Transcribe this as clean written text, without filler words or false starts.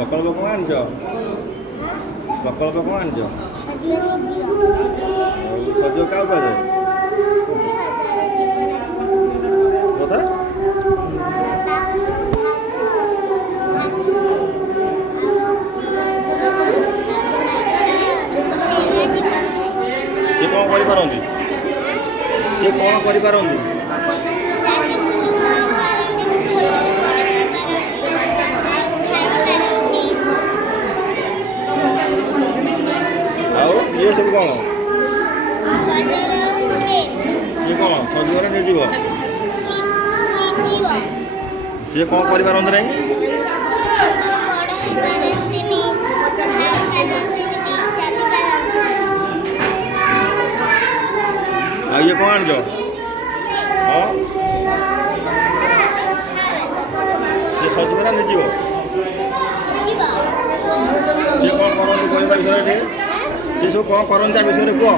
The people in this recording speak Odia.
ପ୍ରକଳ୍ପ କ'ଣ ଆଣିଛ? ପ୍ରକଳ୍ପ କ'ଣ ଆଣିଛ? ସଜ କାହା ଉପରେ? କଥା ସେ କ'ଣ କରିପାରନ୍ତି? ସେ କ'ଣ କରିପାରନ୍ତି? ଆଉ ଇଏ ସବୁ କ'ଣ? ସିଏ କ'ଣ ସଜଘରେ ନେଇଯିବ? ସିଏ କ'ଣ କରିପାରନ୍ତି ନାହିଁ? ଆଉ ଇଏ କ'ଣ ଆଣିଛ? ହଁ ସେ ସଜଘରେ ନେଇଯିବ। ସିଏ କ'ଣ କରନ୍ତି କହିବା ବିଷୟରେ ଟିକେ? ସେ ସବୁ କ'ଣ କରନ୍ତି ତା ବିଷୟରେ କୁହ।